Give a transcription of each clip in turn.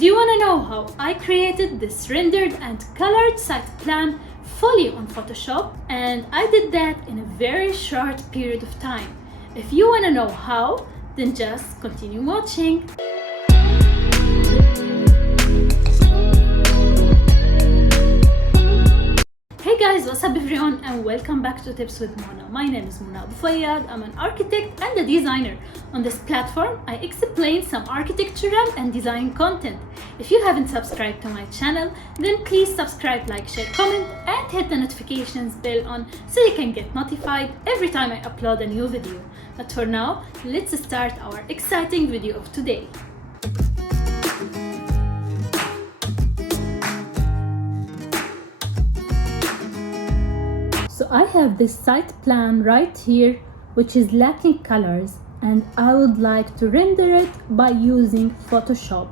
Do you want to know how I created this rendered and colored site plan fully on Photoshop? And I did that in a very short period of time. If you want to know how, then just continue watching. Hey guys, what's up everyone, and welcome back to Tips with Mona. My name is Mona Abou Fayad. I'm an architect and a designer. On this platform, I explain some architectural and design content. If you haven't subscribed to my channel, then please subscribe, like, share, comment, and hit the notifications bell on so you can get notified every time I upload a new video. But for now, let's start our exciting video of today. So I have this site plan right here, which is lacking colors, and I would like to render it by using Photoshop.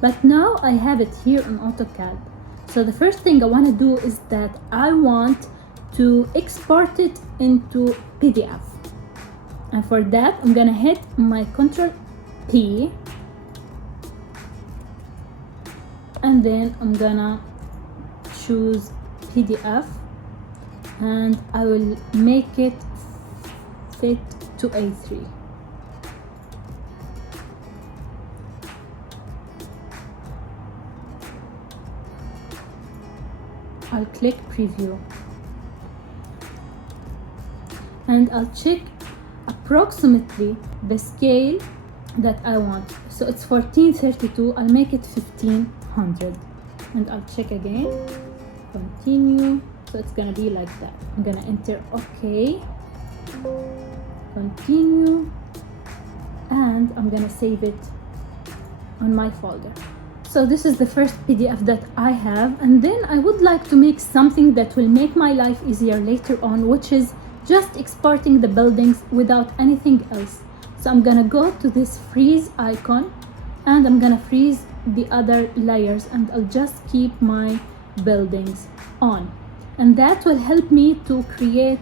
But now I have it here on AutoCAD. So the first thing I want to do is that I want to export it into PDF. And for that, I'm gonna hit my Ctrl P, and then I'm gonna choose PDF, and I will make it fit to A3. I'll click preview and I'll check approximately the scale that I want. So it's 1432, I'll make it 1500, and I'll check again, continue. So it's gonna be like that. I'm gonna enter OK, continue, and I'm gonna save it on my folder. So this is the first PDF that I have, and then I would like to make something that will make my life easier later on, which is just exporting the buildings without anything else. So I'm gonna go to this freeze icon and I'm gonna freeze the other layers, and I'll just keep my buildings on. And that will help me to create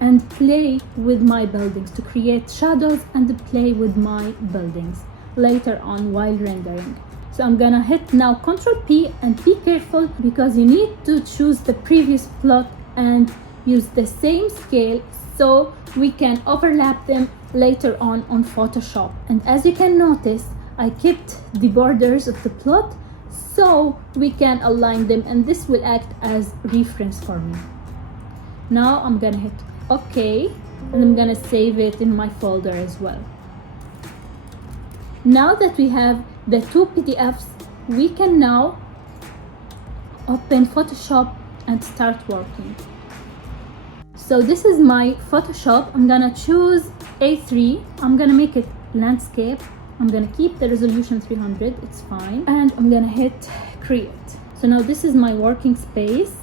and play with my buildings, to create shadows and play with my buildings later on while rendering. So I'm gonna hit now Ctrl P, and be careful because you need to choose the previous plot and use the same scale so we can overlap them later on Photoshop. And as you can notice, I kept the borders of the plot so we can align them, and this will act as reference for me. Now I'm gonna hit OK, and I'm gonna save it in my folder as well. Now that we have the two PDFs, we can now open Photoshop and start working. So this is my Photoshop. I'm gonna choose A3. I'm gonna make it landscape. I'm gonna keep the resolution 300, it's fine. And I'm gonna hit create. So now this is my working space.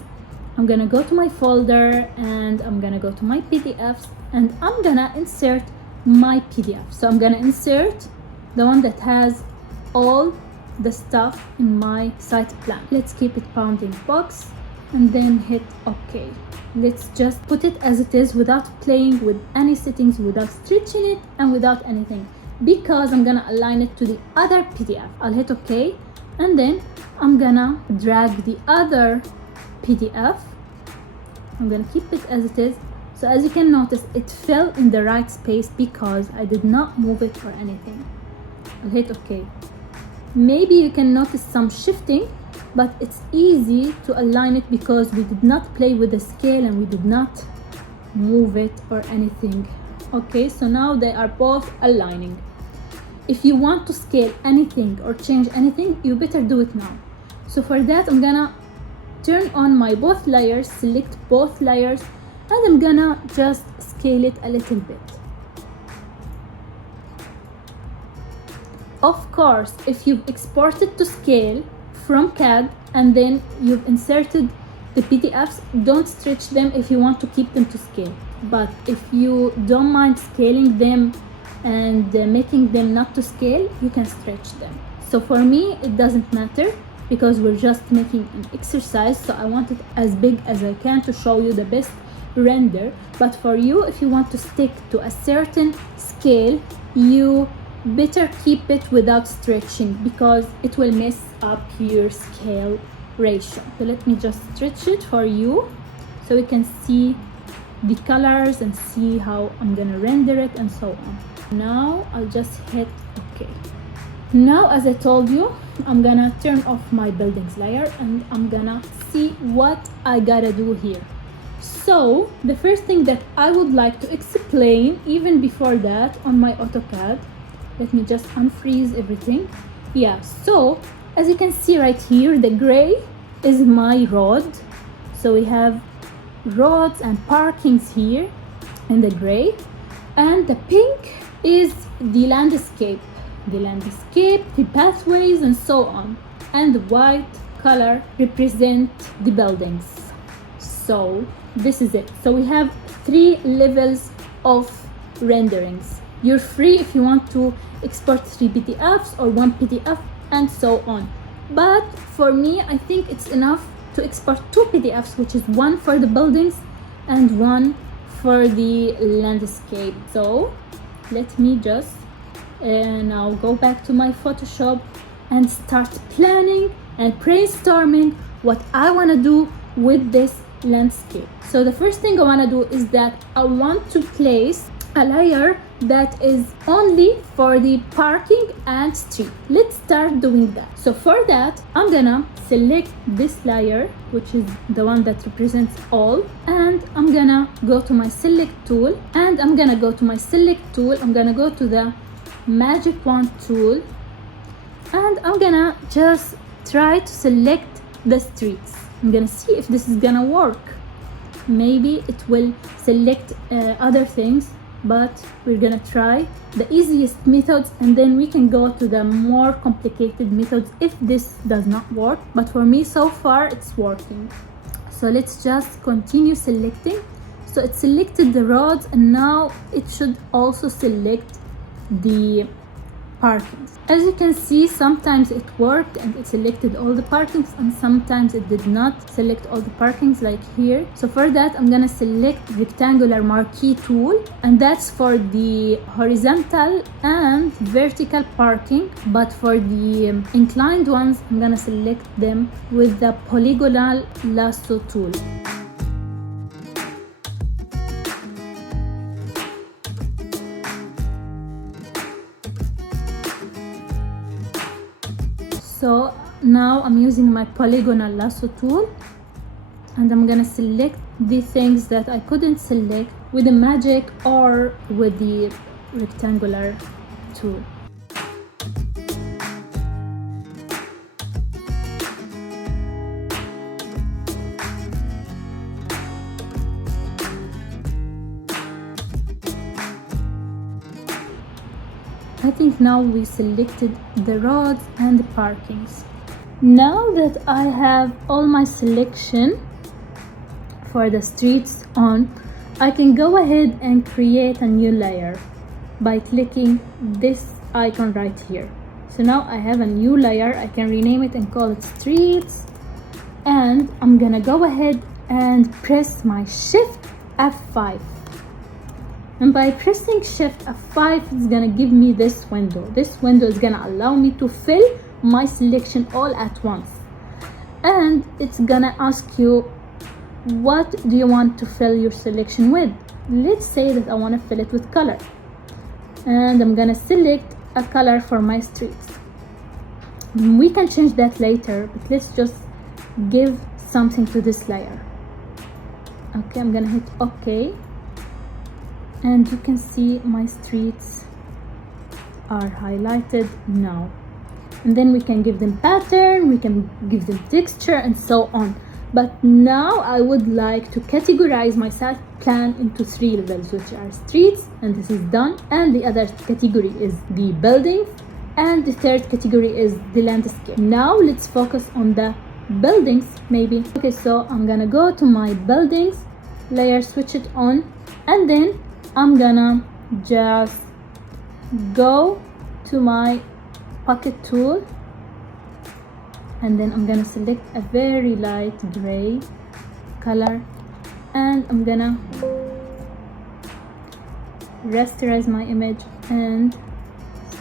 I'm gonna go to my folder and I'm gonna go to my PDFs, and I'm gonna insert my PDF. So I'm gonna insert the one that has all the stuff in my site plan. Let's keep it bounding box and then hit OK. Let's just put it as it is without playing with any settings, without stretching it, and without anything, because I'm gonna align it to the other PDF. I'll hit OK, and then I'm gonna drag the other PDF. I'm gonna keep it as it is. So as you can notice, it fell in the right space because I did not move it or anything. I'll hit OK. Maybe you can notice some shifting, but it's easy to align it because we did not play with the scale and we did not move it or anything. Okay, so now they are both aligning. If you want to scale anything or change anything, you better do it now. So for that, I'm gonna turn on my both layers, select both layers, and I'm gonna just scale it a little bit. Of course, if you've exported to scale from CAD and then you've inserted the PDFs, don't stretch them if you want to keep them to scale. But if you don't mind scaling them and making them not to scale, you can stretch them. So for me, it doesn't matter because we're just making an exercise. So I want it as big as I can to show you the best render. But for you, if you want to stick to a certain scale, you better keep it without stretching because it will mess up your scale ratio. So let me just stretch it for you so you can see the colors and see how I'm gonna render it and so on. Now I'll just hit OK. Now, as I told you, I'm gonna turn off my buildings layer and I'm gonna see what I gotta do here. So the first thing that I would like to explain even before that on my AutoCAD, let me just unfreeze everything. Yeah, so as you can see right here, the gray is my road. So we have roads and parkings here in the gray, and the pink is the landscape, the pathways and so on, and the white color represent the buildings. So this is it. So we have 3 levels of renderings. You're free if you want to export 3 PDFs or 1 PDF and so on, but for me I think it's enough to export 2 PDFs, which is 1 for the buildings and 1 for the landscape. So let me just now go back to my Photoshop and start planning and brainstorming what I want to do with this landscape. So the first thing I want to do is that I want to place a layer that is only for the parking and street. Let's start doing that. So for that, I'm gonna select this layer, which is the one that represents all, and I'm gonna go to my select tool, and I'm gonna go to the magic wand tool, and I'm gonna just try to select the streets. I'm gonna see if this is gonna work. Maybe it will select other things, but we're gonna try the easiest methods and then we can go to the more complicated methods if this does not work. But for me so far it's working. So let's just continue selecting. So it selected the roads and now it should also select the parkings. As you can see, sometimes it worked and it selected all the parkings, and sometimes it did not select all the parkings, like here. So for that, I'm gonna select rectangular marquee tool, and that's for the horizontal and vertical parking. But for the inclined ones, I'm gonna select them with the polygonal lasso tool. So now I'm using my polygonal lasso tool and I'm gonna select the things that I couldn't select with the magic or with the rectangular tool. I think now we selected the roads and the parkings. Now that I have all my selection for the streets on, I can go ahead and create a new layer by clicking this icon right here. So now I have a new layer. I can rename it and call it streets, and I'm gonna go ahead and press my Shift F5. And by pressing Shift F5, it's gonna give me this window. This window is gonna allow me to fill my selection all at once. And it's gonna ask you, what do you want to fill your selection with? Let's say that I wanna fill it with color. And I'm gonna select a color for my streets. We can change that later, but let's just give something to this layer. Okay, I'm gonna hit OK. And you can see my streets are highlighted now. And then we can give them pattern, we can give them texture and so on. But now I would like to categorize my site plan into 3 levels, which are streets, and this is done. And the other category is the buildings, and the third category is the landscape. Now let's focus on the buildings maybe. Okay, so I'm gonna go to my buildings layer, switch it on, and then I'm gonna just go to my pocket tool, and then I'm gonna select a very light gray color, and I'm gonna rasterize my image and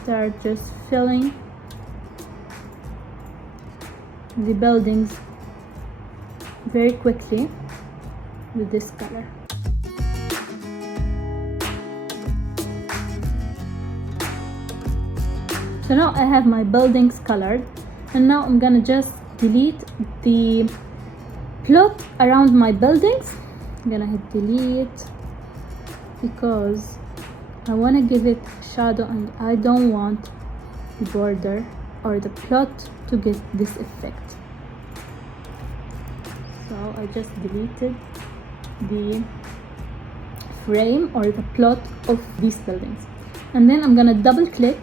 start just filling the buildings very quickly with this color. So now I have my buildings colored, and now I'm gonna just delete the plot around my buildings. I'm gonna hit delete because I want to give it shadow and I don't want the border or the plot to get this effect. So I just deleted the frame or the plot of these buildings, and then I'm gonna double click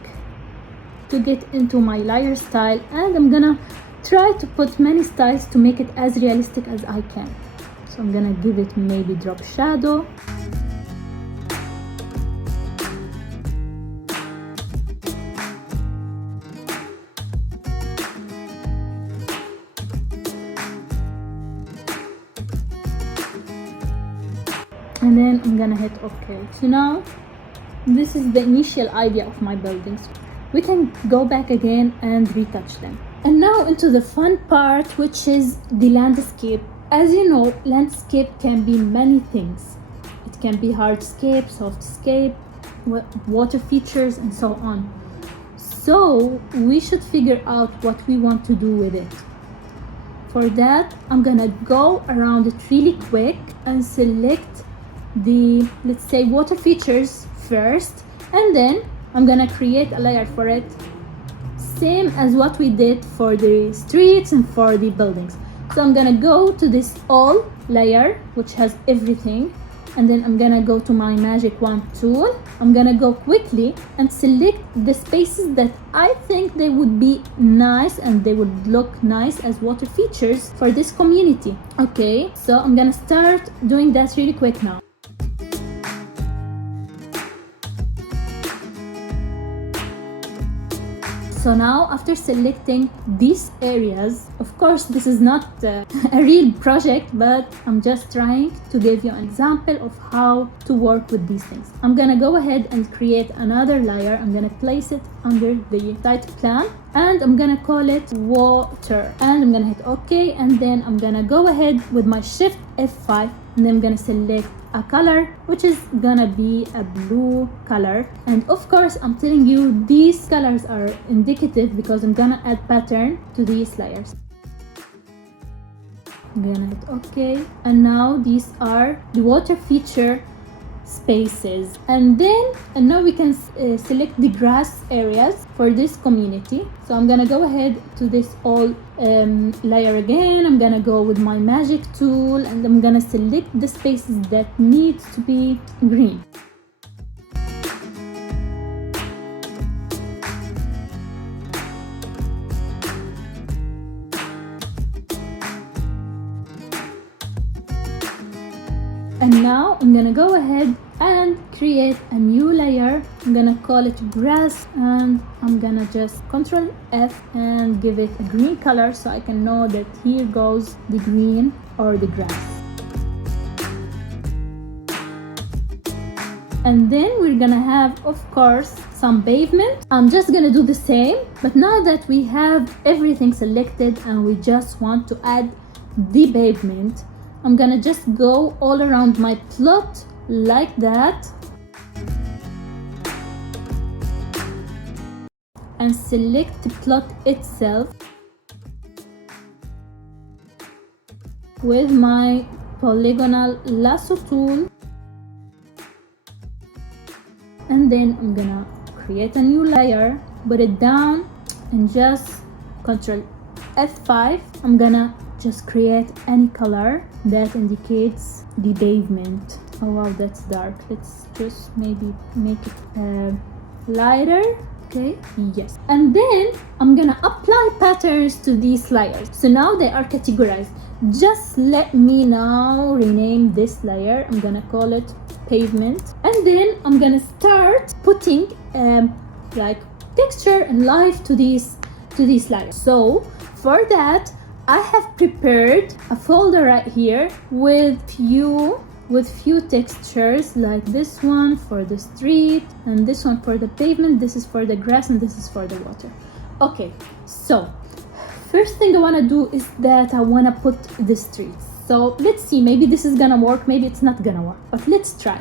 to get into my layer style, and I'm gonna try to put many styles to make it as realistic as I can. So I'm gonna give it maybe drop shadow, and then I'm gonna hit OK. So now this is the initial idea of my buildings. We can go back again and retouch them. And now into the fun part, which is the landscape. As you know, landscape can be many things. It can be hardscape, softscape, water features, and so on. So we should figure out what we want to do with it. For that, I'm gonna go around it really quick and select the, let's say, water features first, and then I'm gonna create a layer for it, same as what we did for the streets and for the buildings. So I'm gonna go to this all layer, which has everything, and then I'm gonna go to my magic wand tool. I'm gonna go quickly and select the spaces that I think they would be nice and they would look nice as water features for this community. Okay, so I'm gonna start doing that really quick now. So now, after selecting these areas, of course this is not a real project, but I'm just trying to give you an example of how to work with these things. I'm gonna go ahead and create another layer. I'm gonna place it under the site plan, and I'm gonna call it water, and I'm gonna hit OK, and then I'm gonna go ahead with my Shift F5, and then I'm gonna select a color, which is gonna be a blue color. And of course, I'm telling you these colors are indicative because I'm gonna add pattern to these layers. I'm gonna hit OK, and now these are the water feature spaces. And now we can select the grass areas for this community. So I'm gonna go ahead to this all layer again. I'm gonna go with my magic tool, and I'm gonna select the spaces that need to be green. And now I'm gonna go ahead and create a new layer. I'm gonna call it grass, and I'm gonna just Ctrl F and give it a green color so I can know that here goes the green or the grass. And then we're gonna have, of course, some pavement. I'm just gonna do the same, but now that we have everything selected and we just want to add the pavement, I'm gonna just go all around my plot like that and select the plot itself with my polygonal lasso tool, and then I'm gonna create a new layer, put it down, and just Ctrl F5. I'm gonna just create any color that indicates the pavement. Oh wow, that's dark. Let's just maybe make it lighter. Okay, yes. And then I'm gonna apply patterns to these layers. So now they are categorized. Just let me now rename this layer. I'm gonna call it pavement, and then I'm gonna start putting like texture and life to these layers. So for that, I have prepared a folder right here with few with few textures, like this one for the street and this one for the pavement. This is for the grass and this is for the water. Okay, so first thing I want to do is that I want to put the streets. So let's see, maybe this is gonna work, maybe it's not gonna work, but let's try.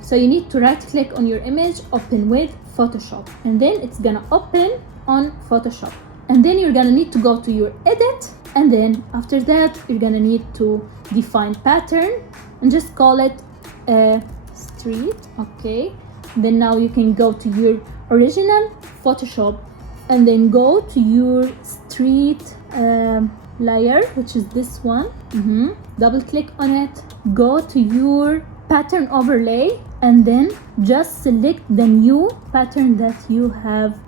So you need to right click on your image, open with Photoshop, and then it's gonna open on Photoshop, and then you're gonna need to go to your edit, and then after that you're gonna need to define pattern and just call it a street. Okay, then now you can go to your original Photoshop and then go to your street layer, which is this one. Double click on it, go to your pattern overlay, and then just select the new pattern that you have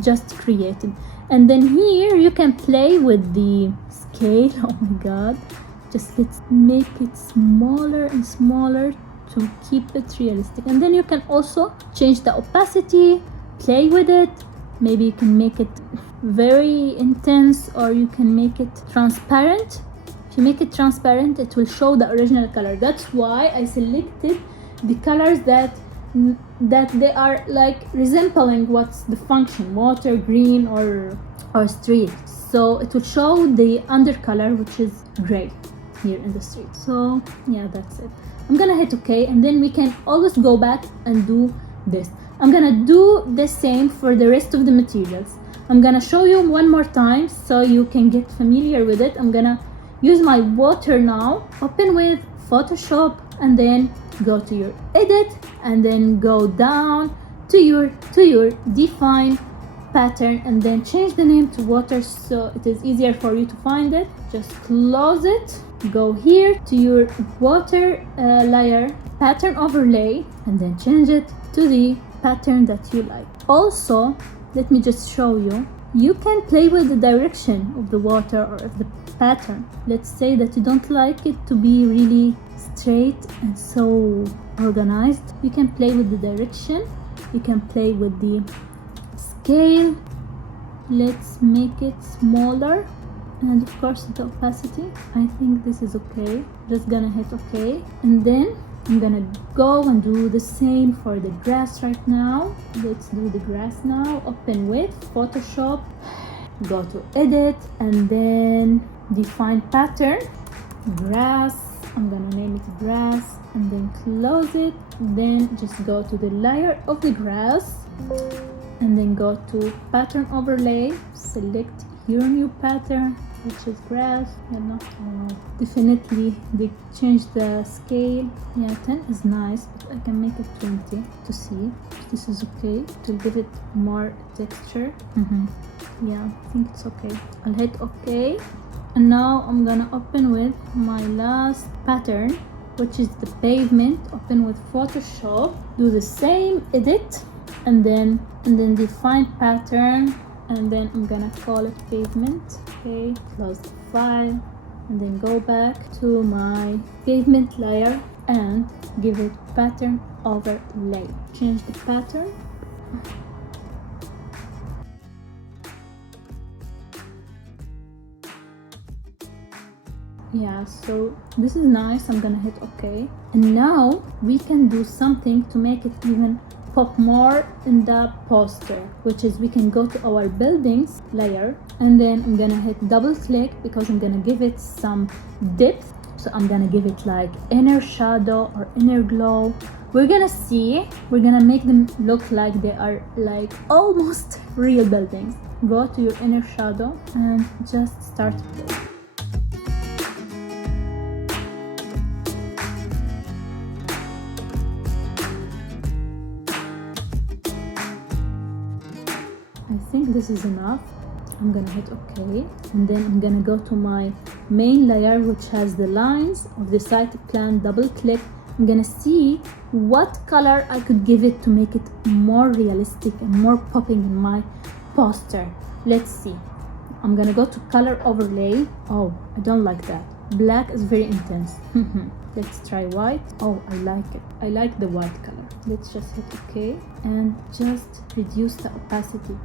just created. And then here you can play with the scale. Oh my god, just let's make it smaller and smaller to keep it realistic. And then you can also change the opacity, play with it. Maybe you can make it very intense, or you can make it transparent. If you make it transparent, it will show the original color. That's why I selected the colors that they are like resembling what's the function, water, green, or street. So it will show the undercolor, which is gray here in the street. So yeah, that's it. I'm gonna hit OK, and then we can always go back and do this. I'm gonna do the same for the rest of the materials. I'm gonna show you one more time so you can get familiar with it. I'm gonna use my water now, open with Photoshop, and then go to your edit, and then go down to your define pattern, and then change the name to water so it is easier for you to find it. Just close it, go here to your water layer, pattern overlay, and then change it to the pattern that you like. Also, let me just show you, you can play with the direction of the water or of the pattern. Let's say that you don't like it to be really straight and so organized. You can play with the direction, you can play with the scale. Let's make it smaller, and of course the opacity. I think this is okay. Just gonna hit OK, and then I'm gonna go and do the same for the grass right now. Let's do the grass now. Open with Photoshop, go to edit, and then define pattern, grass. I'm gonna name it grass, and then close it. Then just go to the layer of the grass, and then go to pattern overlay, select your new pattern, which is grass. Definitely they changed the scale. Yeah, 10 is nice, but I can make it 20 to see if this is okay, to give it more texture. Yeah, I think it's okay. I'll hit OK, and now I'm gonna open with my last pattern, which is the pavement. Open with Photoshop, do the same, edit, and then define pattern, and then I'm gonna call it pavement. Okay, close the file, and then go back to my pavement layer and give it pattern overlay. Change the pattern. Yeah, so this is nice. I'm gonna hit OK, and now we can do something to make it even pop more in the poster, which is we can go to our buildings layer, and then I'm gonna hit double click because I'm gonna give it some depth. So I'm gonna give it like inner shadow or inner glow. We're gonna make them look like they are like almost real buildings. Go to your inner shadow and just start with. I think this is enough. I'm gonna hit OK, and then I'm gonna go to my main layer, which has the lines of the site plan. Double click. I'm gonna see what color I could give it to make it more realistic and more popping in my poster. Let's see. I'm gonna go to color overlay. Oh, I don't like that. Black is very intense. Let's try white. Oh, I like it. I like the white color. Let's just hit OK and just reduce the opacity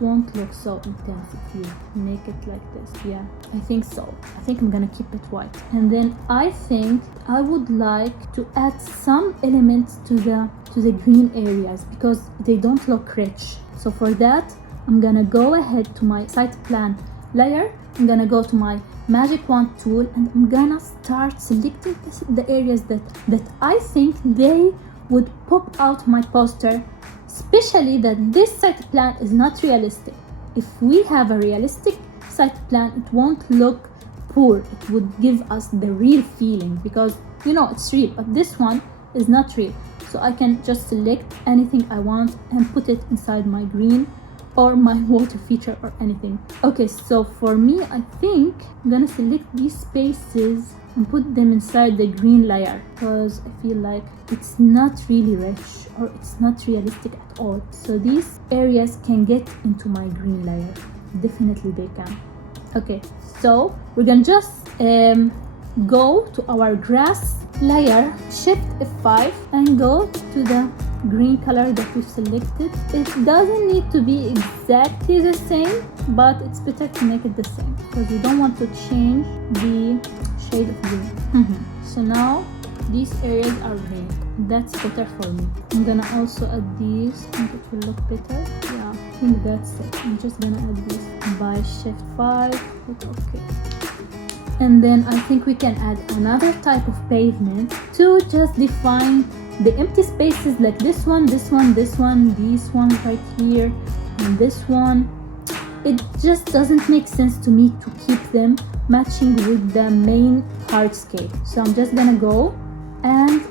won't look so intense if you make it like this. Yeah, I think so. I think I'm gonna keep it white. And then I think I would like to add some elements to the green areas because they don't look rich. So for that, I'm gonna go ahead to my site plan layer. I'm gonna go to my magic wand tool and I'm gonna start selecting the areas that I think they would pop out my poster, especially that this site plan is not realistic. If we have a realistic site plan, it won't look poor. It would give us the real feeling because you know it's real, but this one is not real. So I can just select anything I want and put it inside my green or my water feature or anything. Okay, so for me, I think I'm gonna select these spaces and put them inside the green layer because I feel like it's not really rich or it's not realistic at all. So these areas can get into my green layer. Definitely they can. Okay, so we're gonna just go to our grass layer, shift F5 and go to the green color that we selected. It doesn't need to be exactly the same, but it's better to make it the same because we don't want to change the shade of green. So now these areas are green. That's better for me. I'm gonna also add these. I think it will look better. Yeah, I think that's it. I'm just gonna add this by shift 5. Hit OK. And then I think we can add another type of pavement to just define the empty spaces like this one, this one, this one, these ones right here, and this one. It just doesn't make sense to me to keep them matching with the main hardscape. So I'm just gonna go and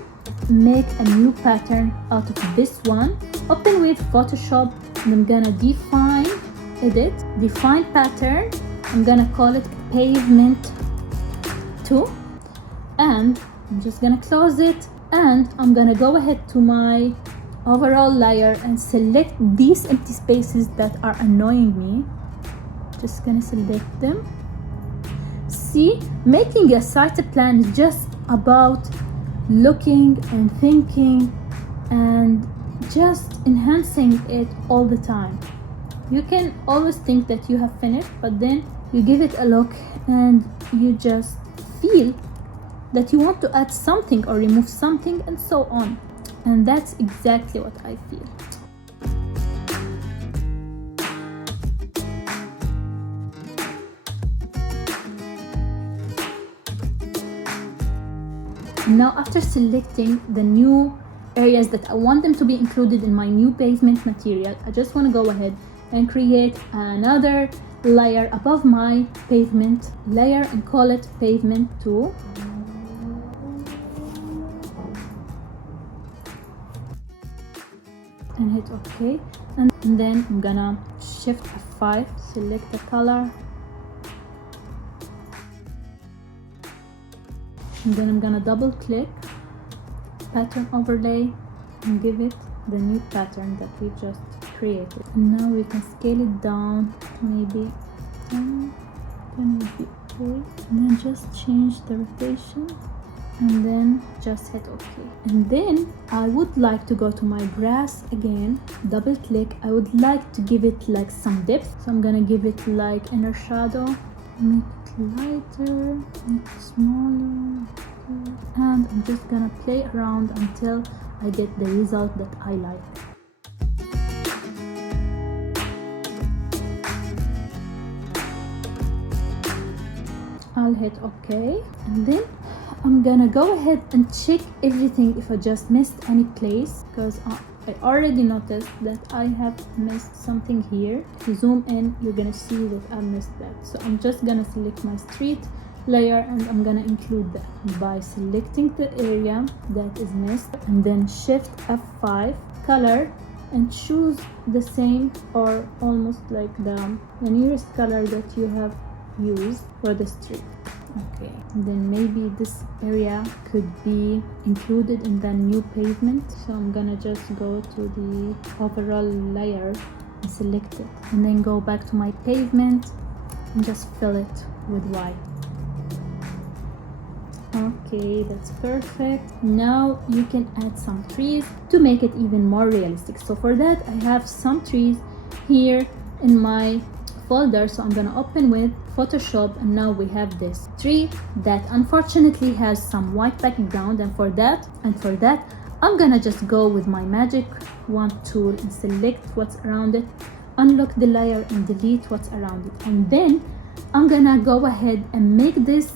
make a new pattern out of this one. Open with Photoshop and I'm gonna define, edit, define pattern. I'm gonna call it pavement 2 and I'm just gonna close it. And I'm gonna go ahead to my overall layer and select these empty spaces that are annoying me. Just gonna select them. See, making a site plan is just about looking and thinking and just enhancing it all the time. You can always think that you have finished, but then you give it a look and you just feel that you want to add something or remove something and so on. And that's exactly what I feel. Now after selecting the new areas that I want them to be included in my new pavement material, I just want to go ahead and create another layer above my pavement layer and call it pavement 2. And hit OK, and then I'm gonna shift F5, select the color, and then I'm gonna double click pattern overlay and give it the new pattern that we just created. And now we can scale it down, maybe 10 would be okay, and then just change the rotation and then just hit OK. And then I would like to go to my grass again, double click. I would like to give it like some depth, so I'm gonna give it like inner shadow, make it lighter, make it smaller, okay. And I'm just gonna play around until I get the result that I like. I'll hit OK, and then I'm gonna go ahead and check everything if I just missed any place, because I already noticed that I have missed something here. If you zoom in, you're gonna see that I missed that. So I'm just gonna select my street layer and I'm gonna include that by selecting the area that is missed and then shift F5, color, and choose the same or almost like the nearest color that you have used for the street. Okay, then maybe this area could be included in the new pavement, so I'm gonna just go to the overall layer and select it and then go back to my pavement and just fill it with white. Okay, that's perfect. Now you can add some trees to make it even more realistic. So for that I have some trees here in my folder. So I'm gonna open with Photoshop, and now we have this tree that unfortunately has some white background, and for that I'm gonna just go with my magic wand tool and select what's around it, unlock the layer and delete what's around it, and then I'm gonna go ahead and make this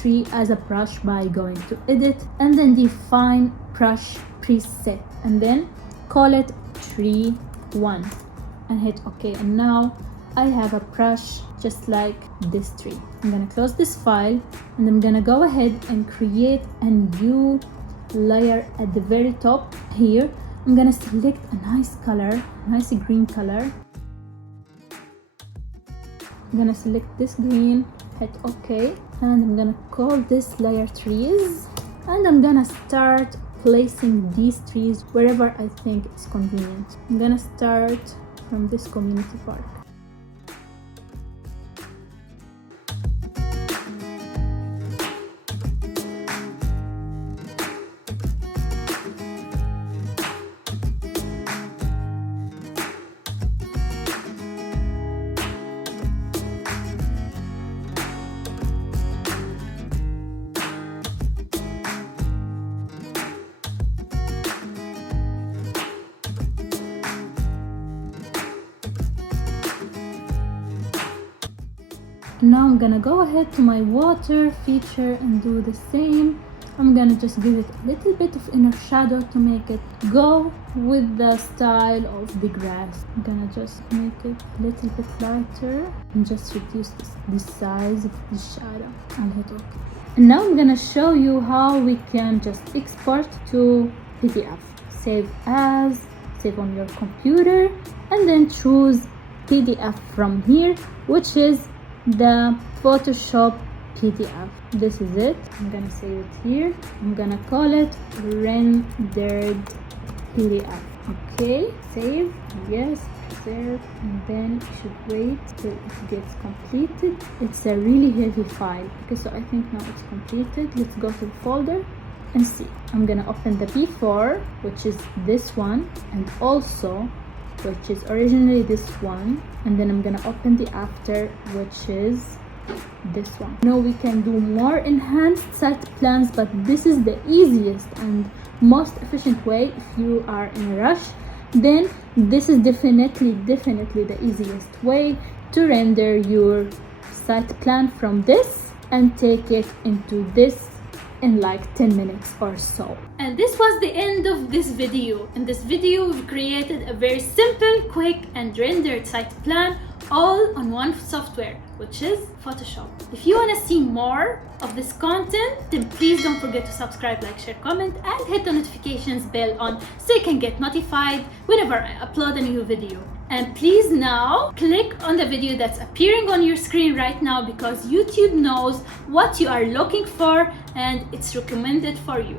tree as a brush by going to edit and then define brush preset, and then call it tree 1 and hit OK. And now I have a brush just like this tree. I'm gonna close this file, and I'm gonna go ahead and create a new layer at the very top here. I'm gonna select a nice color, nice green color. I'm gonna select this green, hit OK, and I'm gonna call this layer trees, and I'm gonna start placing these trees wherever I think it's convenient. I'm gonna start from this community park. Now I'm gonna go ahead to my water feature and do the same. I'm gonna just give it a little bit of inner shadow to make it go with the style of the grass. I'm gonna just make it a little bit lighter and just reduce the size of the shadow. I'll hit OK. And now I'm gonna show you how we can just export to PDF. Save as, save on your computer, and then choose PDF from here, which is the Photoshop PDF. This is it. I'm gonna save it here. I'm gonna call it rendered PDF. Okay, save, yes, save, and then you should wait till it gets completed. It's a really heavy file. Okay, so I think now it's completed. Let's go to the folder and see. I'm gonna open the before, which is this one, and also which is originally this one, and then I'm gonna open the after, which is this one. Now we can do more enhanced site plans, but this is the easiest and most efficient way. If you are in a rush, then this is definitely the easiest way to render your site plan from this and take it into this in like 10 minutes or so. And this was the end of this video. In this video, we've created a very simple, quick, and rendered site plan all on one software, which is Photoshop. If you want to see more of this content, then please don't forget to subscribe, like, share, comment, and hit the notifications bell on so you can get notified whenever I upload a new video. And please now click on the video that's appearing on your screen right now, because YouTube knows what you are looking for and it's recommended for you.